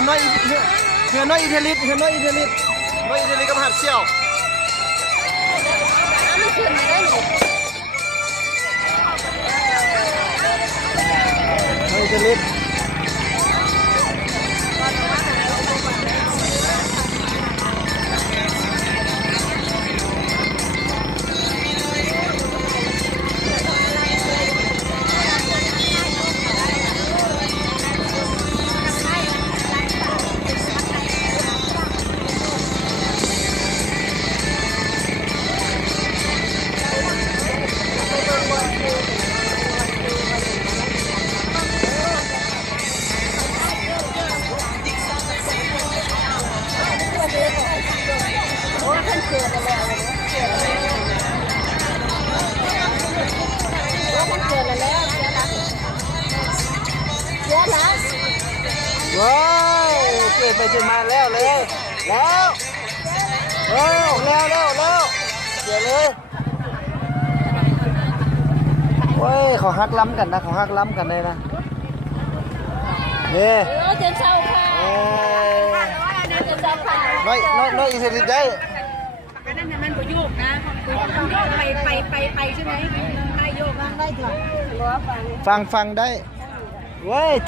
อนน้อยเฮือนน้อยอิตาลีเฮือนน้อยอิตาลีน้อยอิตาลีกับหัดเชี่ยวมันขึ้นมาได้หนิ น้อยอิตาลีว้าวเกิดไปจนมาแล้วเร็วแล้วเร็วเดี๋ยวเลยเว้ยเขาฮักล้ำกันนะเขาฮักล้ำกันเลยนะนี่ เจนเช้าค่ะเจนเช้าค่ะ น้อยอิสระได้ อันนั้นมันก็โยกนะต้องโยกไปใช่ไหมได้โยกได้เถอะ ฟังได้เว้ย